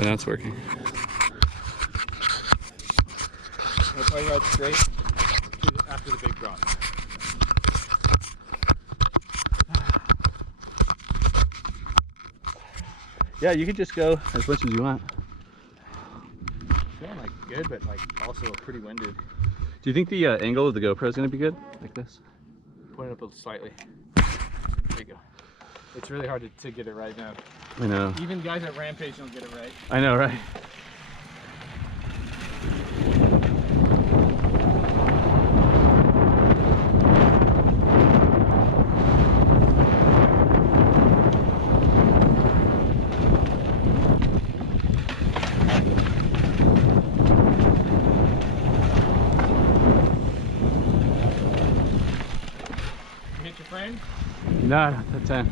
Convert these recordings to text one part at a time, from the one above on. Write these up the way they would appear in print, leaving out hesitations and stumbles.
But now it's working. That's why you got straight after the big drop. Yeah, you could just go as much as you want. Feeling like good, but like also pretty winded. Do you think the angle of the GoPro is going to be good? Like this? Point it up slightly. There you go. It's really hard to get it right now. I know. Even guys at Rampage don't get it right. I know, right? You hit your friend? No, that's 10.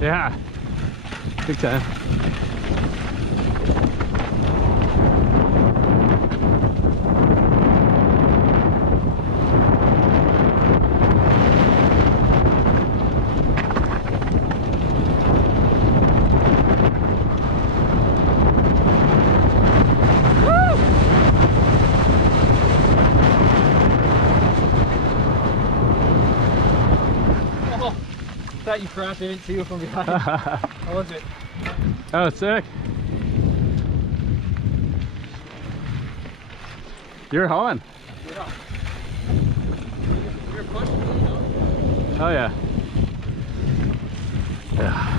Yeah, big time. Thought you crashed, I didn't see you from behind. How was it? Oh, sick. You're hauling. Yeah. You're pushing me, you know? Oh, yeah. Yeah.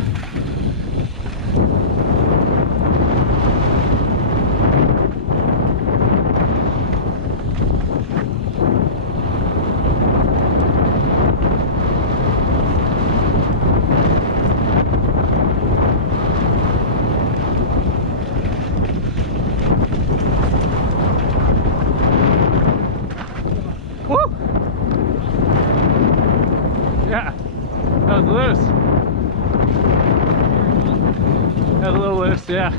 Woo! Yeah, that was loose. That was a little loose, yeah.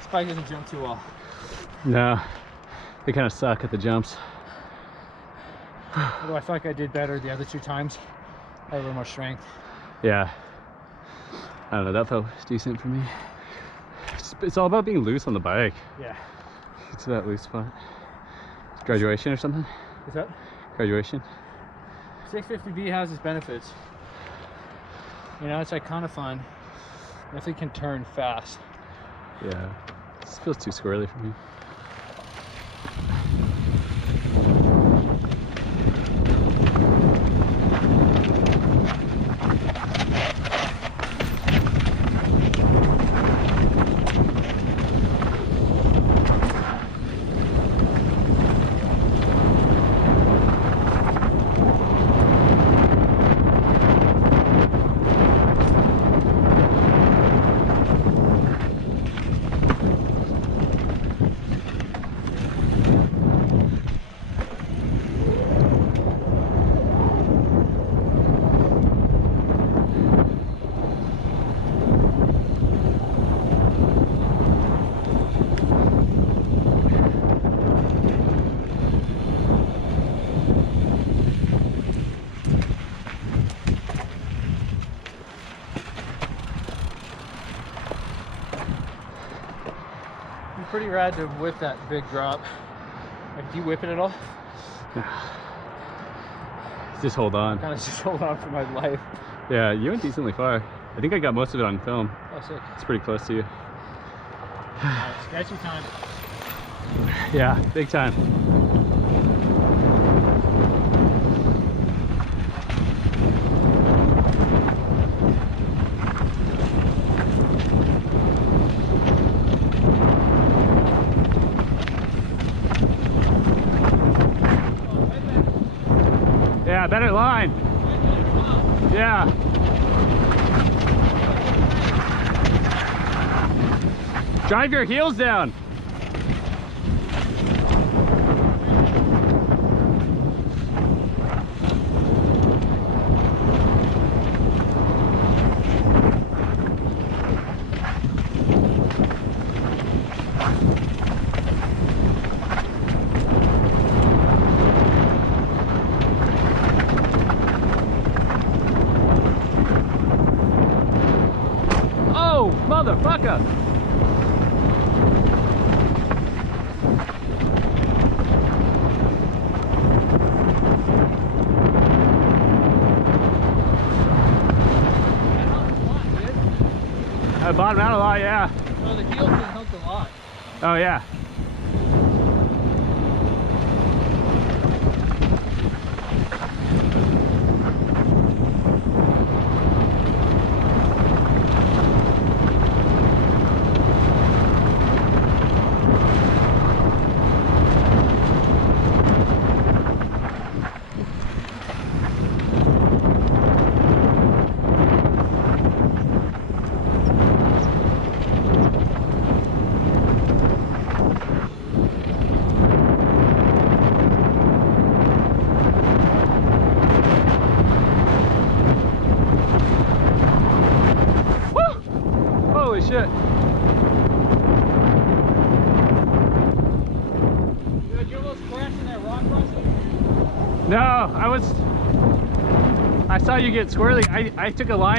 Spike doesn't jump too well. No, they kind of suck at the jumps. Although I feel like I did better the other 2 times. I had a little more strength. Yeah. I don't know, that felt decent for me. It's all about being loose on the bike. Yeah. It's that loose spot. Graduation or something? Is that? Graduation? 650V has its benefits. You know, it's like kind of fun. Definitely can turn fast. Yeah. This feels too squirrely for me. Pretty rad to whip that big drop. Like, do you whip it at all? Just hold on. Kind of just hold on for my life. Yeah, you went decently far. I think I got most of it on film. Oh, sick. It's pretty close to you. Sketchy time. Yeah, big time. Yeah, better line. Yeah. Drive your heels down. Oh, motherfucker! I bottomed out a lot, yeah. Oh, the heels can help a lot. Oh, yeah. Holy shit. Did you almost crash in that rock crossing? No, I saw you get squirrely. I took a line